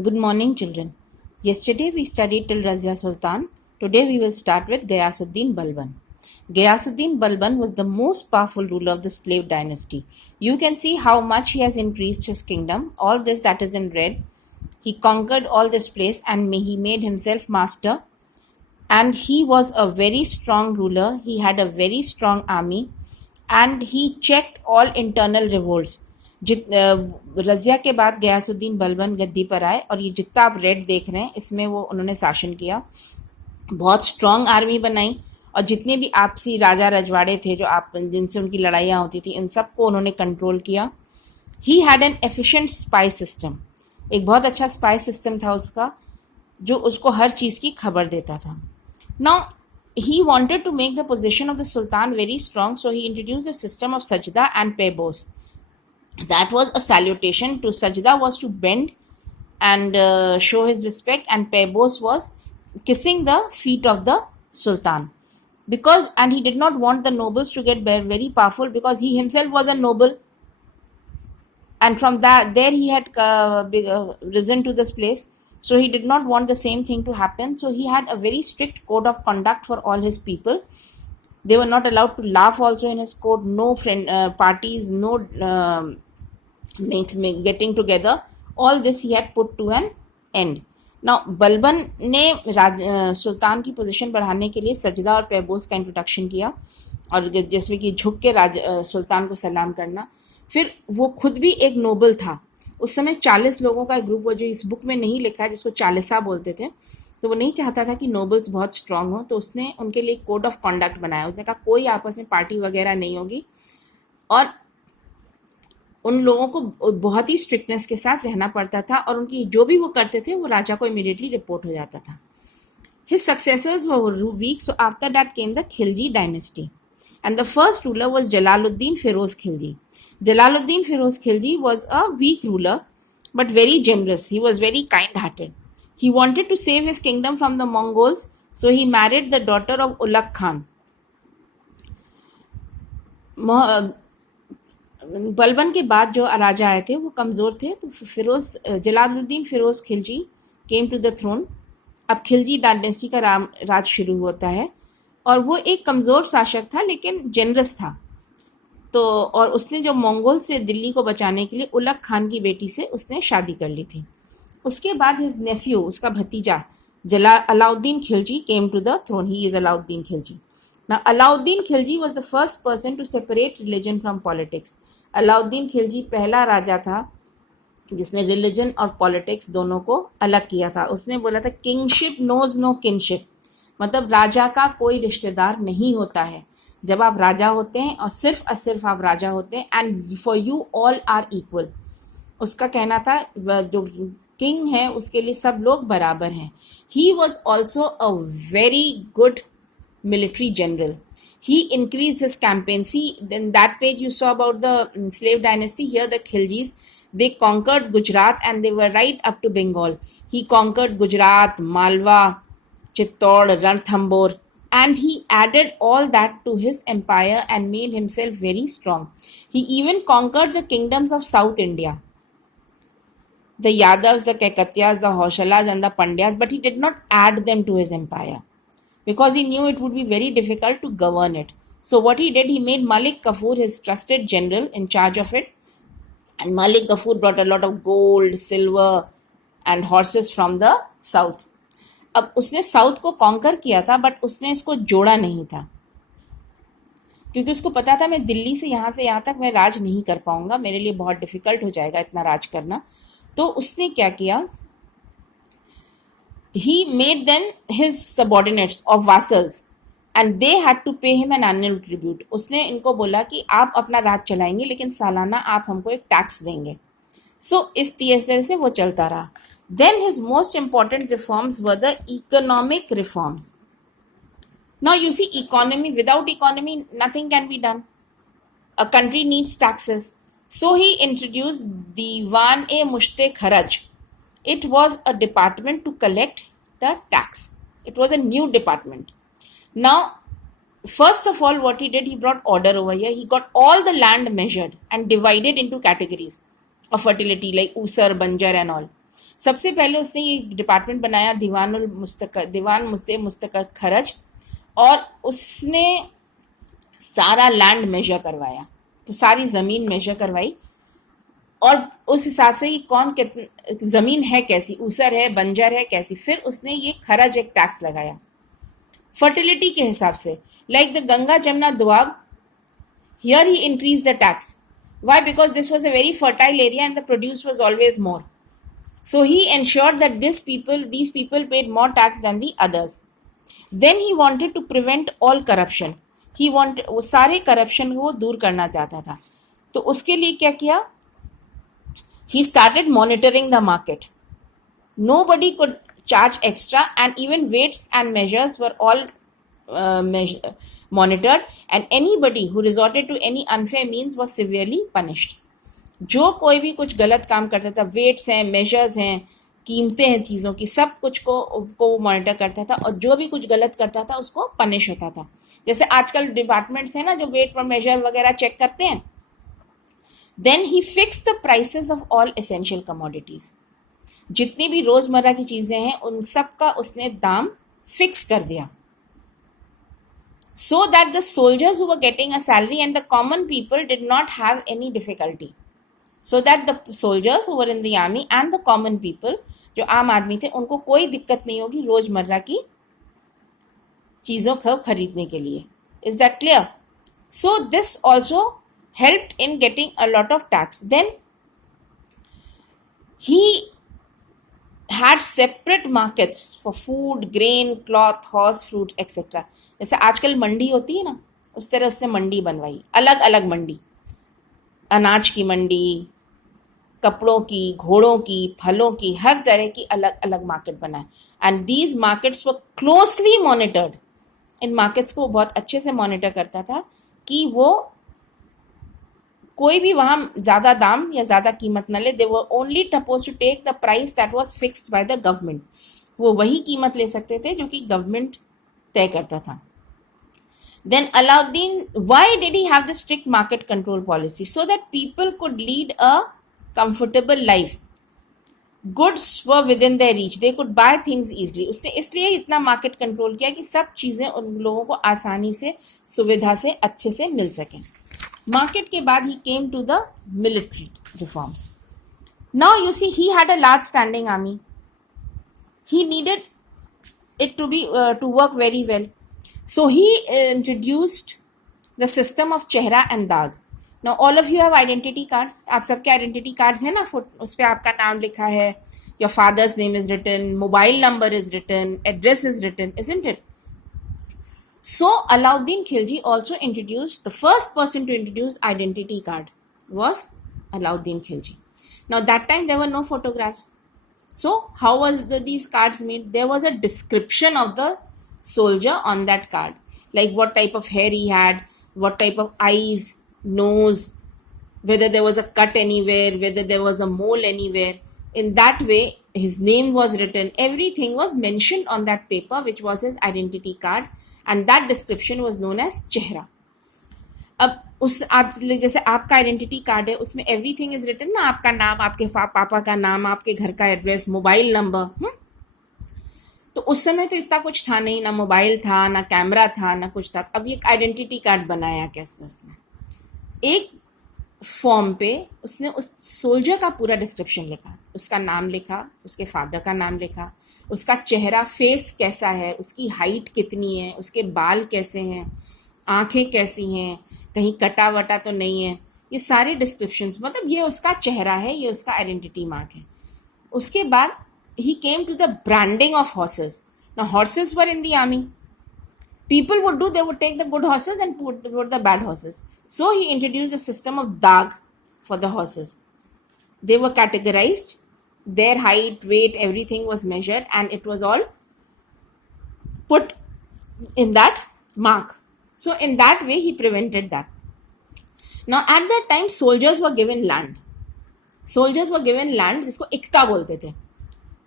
Good morning, children. Yesterday we studied till Razia Sultan. Today we will start with Ghayasuddin Balban. Ghayasuddin Balban was the most powerful ruler of the slave dynasty. You can see how much he has increased his kingdom. All this that is in red. He conquered all this place and he made himself master. And he was a very strong ruler. He had a very strong army and he checked all internal revolts. Razia के बाद गयासुद्दीन बलबन गद्दी पर आए और ये जितना आप red देख रहे हैं इसमें वो उन्होंने शासन किया, बहुत स्ट्रांग आर्मी बनाई और जितने भी आपसी राजा रजवाड़े थे जो आप जिनसे उनकी लड़ाइयाँ होती थी इन सबको उन्होंने कंट्रोल किया. He had an efficient spy system. एक बहुत अच्छा स्पाई सिस्टम था उसका जो उसको हर चीज़ की खबर देता था. Now he wanted to make the position of the sultan very strong, so he introduced a system of sajda and pebos. That was a salutation. To sajda was to bend and show his respect, and pebos was kissing the feet of the sultan. And he did not want the nobles to get very powerful because he himself was a noble, and from there he had risen to this place. So he did not want the same thing to happen. So he had a very strict code of conduct for all his people. They were not allowed to laugh also in his code. No parties, no getting together. All this he had put to an end. Now Balban ने सुल्तान की position बढ़ाने के लिए सजदा और पैबोस का introduction किया और जिसमें कि झुक के सुल्तान को सलाम करना. फिर वो खुद भी एक नोबल था. उस समय 40 लोगों का एक ग्रुप, वो जो इस बुक में नहीं लिखा है, जिसको चालीसा बोलते थे, तो वो नहीं चाहता था कि नोबल्स बहुत स्ट्रांग हो, तो उसने उनके लिए कोड ऑफ कॉन्डक्ट बनाया. उसने कहा कोई आपस में पार्टी वगैरह नहीं होगी और उन लोगों को बहुत ही स्ट्रिक्टनेस के साथ रहना पड़ता था और उनकी जो भी वो करते थे वो राजा को इमीडिएटली रिपोर्ट हो जाता था. His successors were weak, so after that came the Khilji dynasty. And the first ruler was Jalaluddin Feroz Khilji. Jalaluddin Feroz Khilji was a weak ruler, but very generous. He was very kind-hearted. He wanted to save his kingdom from the Mongols, so he married the daughter of Ulugh Khan. Balban के बाद जो राजा आए थे वो कमज़ोर थे, तो Jalaluddin Firoz Khilji came to the throne. अब खिलजी डायनेस्टी का राज शुरू होता है और वो एक कमज़ोर शासक था लेकिन जेनरस था. तो और उसने जो मंगोल से दिल्ली को बचाने के लिए उलग खान की बेटी से उसने शादी कर ली थी. उसके बाद हिज नेफ्यू, उसका भतीजा Alauddin Khilji came to the throne. He is Alauddin Khilji. Now, Alauddin Khilji was the first person to separate religion from politics. Alauddin Khilji पहला राजा था जिसने रिलीजन और पॉलिटिक्स दोनों को अलग किया था. उसने बोला था किंगशिप नोज नो किनशिप, मतलब राजा का कोई रिश्तेदार नहीं होता है. जब आप राजा होते हैं और सिर्फ आप राजा होते हैं, and for you all are equal. उसका कहना था जो किंग है उसके लिए सब लोग बराबर हैं. He was also a very good military general. He increased his campaign. See, in that page you saw about the slave dynasty. Here the Khiljis, they conquered Gujarat and they were right up to Bengal. He conquered Gujarat, Malwa, Chittor, Ranthambore, and he added all that to his empire and made himself very strong. He even conquered the kingdoms of South India, the Yadavs, the Kekatiyas, the Hoshalas and the Pandyas, but he did not add them to his empire, because he knew it would be very difficult to govern it. So what he did, he made Malik Kafur his trusted general in charge of it. And Malik Kafur brought a lot of gold, silver and horses from the south. अब उसने south को conquer किया था, but उसने इसको जोड़ा नहीं था क्योंकि उसको पता था मैं दिल्ली से यहाँ तक मैं राज नहीं कर पाऊंगा, मेरे लिए बहुत डिफिकल्ट हो जाएगा इतना राज करना. तो उसने क्या किया, he made them his subordinates or vassals and they had to pay him an annual tribute. उसने इनको बोला कि आप अपना राज चलाएंगे लेकिन सालाना आप हमको एक टैक्स देंगे. So इस तरह से वो चलता रहा. Then his most important reforms were the economic reforms. Now you see, economy, without economy nothing can be done. A country needs taxes. So he introduced Diwan-e-Mushte Kharaj. It was a department to collect the tax. It was a new department. Now, first of all, what he did, he brought order over here. He got all the land measured and divided into categories of fertility like Usar, Banjar and all. सबसे पहले उसने ये department बनाया दीवान मुस्तकर खरज, और उसने सारा land major करवाया, तो सारी ज़मीन मेजर करवाई, और उस हिसाब से कि कौन कितनी ज़मीन है, कैसी ऊसर है, बंजर है, कैसी। फिर उसने ये खरज एक टैक्स लगाया फर्टिलिटी के हिसाब से, like the Ganga Jamuna Doab, here he increase the tax. Why? Because this was a very fertile area and the produce was always more. So he ensured that these people paid more tax than the others. Then he wanted to prevent all corruption. वो सारे corruption को दूर करना चाहता था। तो उसके लिए क्या किया? He started monitoring the market. Nobody could charge extra, and even weights and measures were all monitored, and anybody who resorted to any unfair means was severely punished. जो कोई भी कुछ गलत काम करता था, वेट्स हैं, मेजर्स हैं, कीमतें हैं चीज़ों की, सब कुछ को मॉनिटर करता था, और जो भी कुछ गलत करता था उसको पनिश होता था। जैसे आजकल डिपार्टमेंट्स हैं ना जो वेट और मेजर वगैरह चेक करते हैं। Then he fix the prices of all essential commodities, जितनी भी रोजमर्रा की चीजें हैं उन सब का उसने दाम फिक्स कर दिया, so that the soldiers who were getting a salary and the common people did not have any difficulty. So that the soldiers who were in the army and the common people, जो आम आदमी थे, उनको कोई दिक्कत नहीं होगी रोजमर्रा की चीजों को खरीदने के लिए। Is that clear? So this also helped in getting a lot of tax. Then he had separate markets for food, grain, cloth, horse, fruits, etc. जैसे आजकल मंडी होती है ना, उस तरह उसने मंडी बनवाई, अलग अलग मंडी, अनाज की मंडी, कपड़ों की, घोड़ों की, फलों की, हर तरह की अलग अलग मार्केट बनाए। And these markets were closely monitored. In markets को बहुत अच्छे से मॉनिटर करता था कि वो कोई भी वहां ज्यादा दाम या ज्यादा कीमत न ले। They were only supposed to take the price that was fixed by the government. वो वही कीमत ले सकते थे जो कि गवर्नमेंट तय करता था। Then Alauddin, why did he have the strict market control policy? So that people could lead a comfortable life. Goods were within their reach. They could buy things easily. उसने इसलिए इतना मार्केट कंट्रोल किया कि सब चीज़ें उन लोगों को आसानी से, सुविधा से, अच्छे से मिल सकें। मार्केट के बाद he came to the military reforms. Now you see he had a large standing army. He needed it to work very well. So he introduced the system of चेहरा and दाग. Now all of you have identity cards. आप सबके identity cards हैं ना, उस पर आपका नाम लिखा है, your father's name is written, mobile number is written, address is written, isn't it? So Alauddin Khilji also introduced, the first person to introduce identity card was Alauddin Khilji. Now that time there were no photographs. So how was these cards made? There was a description of the soldier on that card, like what type of hair he had, what type of eyes, nose, whether there was a cut anywhere, whether there was a mole anywhere. In that way his name was written, everything was mentioned on that paper, which was his identity card, and that description was known as चेहरा. अब उस आप जैसे आपका identity card है, उसमें everything is written ना, आपका नाम, आपके पापा का नाम, आपके घर का एड्रेस, मोबाइल नंबर। तो उस समय तो इतना कुछ था नहीं, ना मोबाइल था, ना कैमरा था, ना कुछ था। अब ये आइडेंटिटी कार्ड बनाया कैसे उसने? एक फॉर्म पे उसने उस सोल्जर का पूरा डिस्क्रिप्शन लिखा, उसका नाम लिखा, उसके फादर का नाम लिखा, उसका चेहरा, फेस कैसा है, उसकी हाइट कितनी है, उसके बाल कैसे हैं, आंखें कैसी हैं, कहीं कटा वटा तो नहीं है, ये सारे डिस्क्रिप्शंस, मतलब ये उसका चेहरा है, ये उसका आइडेंटिटी मार्क है। उसके बाद he came to the branding of horses. Now horses were in the army. People would do, they would take the good horses and put the bad horses. So he introduced a system of dag for the horses. They were categorized, their height, weight, everything was measured, and it was all put in that mark. So in that way he prevented that. Now at that time soldiers were given land. Soldiers were given land, जिसको इक्ता बोलते थे,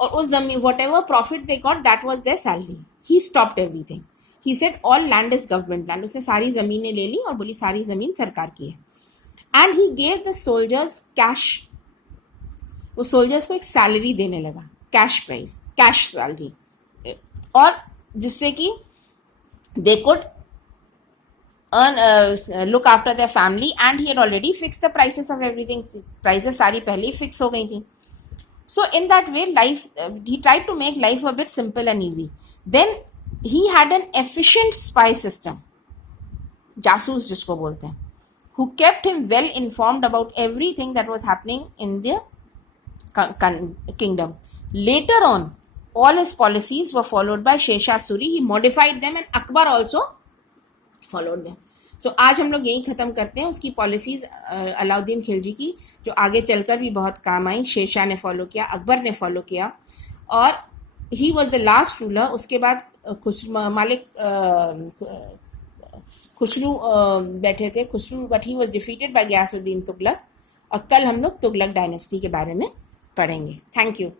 और उस जमीन, whatever profit they got, that was their salary. He stopped everything. He said all land is government land. उसने सारी जमीनें ले ली और बोली सारी जमीन सरकार की है. And he gave the soldiers cash. वो सोल्जर्स को एक सैलरी देने लगा, कैश सैलरी, और जिससे कि they could look after their family, and he had already fixed the prices of everything. Prices सारी पहले ही fix हो गई थी. So in that way, he tried to make life a bit simple and easy. Then he had an efficient spy system, जासूस जिसको बोलते हैं, who kept him well informed about everything that was happening in the kingdom. Later on, all his policies were followed by Shershah Suri. He modified them, and Akbar also followed them. So आज हम लोग यही ख़त्म करते हैं उसकी policies Alauddin Khilji की, जो आगे चलकर भी बहुत काम आई. शेरशाह ने फॉलो किया, अकबर ने फॉलो किया, और he was the last ruler. उसके बाद खुसरू बैठे थे, Khusru, but he was defeated by Ghiyasuddin Tughlaq. और कल हम लोग तुगलक डायनेस्टी के बारे में पढ़ेंगे. Thank you.